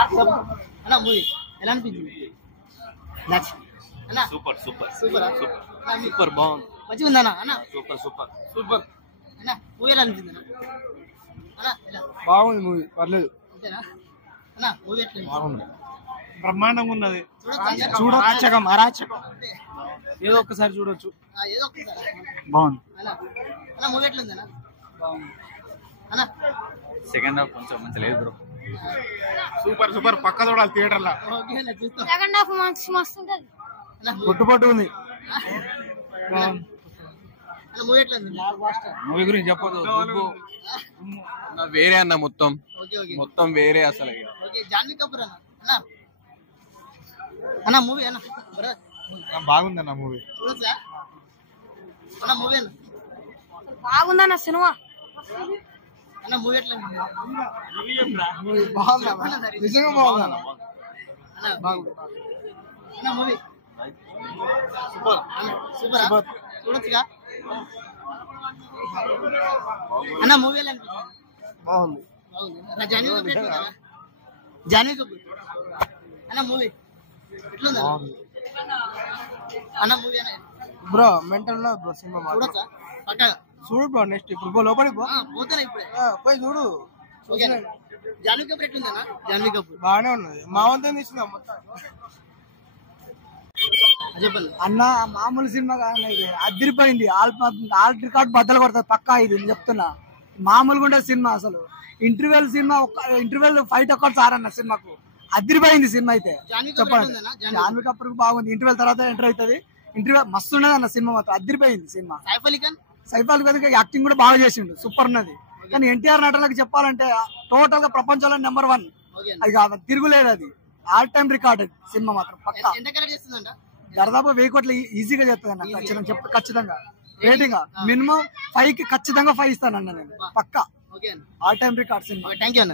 అన్న మూవీ ఎలా అనిపించింది? అన్న సూపర్ సూపర్ సూపర్ సూపర్ బాగుంది, మంచిగా ఉందా అన్న? సూపర్ సూపర్ సూపర్ అన్న మూవీ ఎలా అనిపించింది అన్న? ఎలా బాగుంది మూవీ, పర్లేదు. అంతేనా అన్న? మూవీ ఎట్లా బాగుంది, బ్రహ్మాండంగా ఉన్నది. చూడొచ్చు అరాచకం ఏదో ఒక్కసారి చూడొచ్చు. ఏదో ఒకసారి బాగుంది అన్న. అన్న మూవీ ఎట్లా ఉంది అన్న? అన్న సెకండ్ హాఫ్ కొంచెం మంచి లేదు బ్రో. సూపర్ సూపర్, పక్క చూడాలి థియేటర్ లో. ఓకే అన్న చూస్తాం. సెకండ్ హాఫ్ మస్తు ఉంటది. అన్న పొట్టు ఉంది. అన్న మూవీ ఎట్లా ఉంది? మూవీ గురించి చెప్పదు, వేరే అన్న, మొత్తం ఓకే ఓకే మొత్తం వేరే అసలు. ఓకే జాన్వీ కపూర్ అన్న. అన్న అన్న మూవీ అన్న బ్రదర్ బాగుంది అన్న మూవీ. చూడొచ్చా అన్న? మూవీ అన్న బాగుందన్న సినిమా. అన్న మూవీ ఎట్లా ఉంది? నిజంగా బాగుంది అన్న. అన్న అన్న మూవీ సూపర్ అన్న. సూపర్ చూడొచ్చుగా అన్న? మూవీ ఎలా అనిపించింది? బాగుంది. బాగుంది అన్న. జాన్వీ కపూర్ ఎట్లుంది అన్న? జాన్వీ కపూర్ అన్న మూవీ ఎట్లుందా అన్న? మూవీ అన్న బ్రో మెంటల్ లో బ్రో సినిమా చూడొచ్చా? పక్కగా చూడు బ్రో, నెక్స్ట్ ఇప్పుడు లోపలికి పో, పోతారా ఇప్పుడే? పోయి చూడు. ఓకే జాన్వీ కపూర్ ఎట్లుందన్న? జాన్వీ కపూర్ బాగానే ఉన్నది, మా వంతు తీసుకుందాం మొత్తం. చెప్పండి అన్న మామూలు సినిమా కాదు, ఇది అదిరిపోయింది. ఆల్ రికార్డ్ బద్దలు కొడతాది పక్కా, ఇది నేను చెప్తున్నా. మామూలుగా ఉండే సినిమా అసలు. ఇంటర్వెల్ సినిమా, ఇంటర్వెల్ ఫైట్ ఒక్కటి సారన్న సినిమాకు అదిరిపోయింది సినిమా అయితే. చెప్పండి, జాన్వీ కపూర్ బాగుంది. ఇంటర్వెల్ తర్వాత ఎంటర్ అవుతుంది. ఇంటర్వెల్ మస్తు ఉన్నది అన్న సినిమా, మాత్రం అదిరిపోయింది సినిమా. సైఫ్ అలీ ఖాన్ యాక్టింగ్ కూడా బాగా చేసిండు, సూపర్ ఉన్నది. కానీ ఎన్టీఆర్ నటనకు చెప్పాలంటే టోటల్ గా ప్రపంచంలో నెంబర్ 1, అది కాదు, తిరుగులేదు. అది ఆల్ టైమ్ రికార్డ్ సినిమా మాత్రం పక్కా. దాదాపు 1000 కోట్లు ఈజీగా చెప్తాను, ఖచ్చితంగా. రేటింగ్ మినిమం 5 కి ఖచ్చితంగా 5 ఇస్తానన్న నేను, పక్కా. All time record cinema. Thank you అన్న.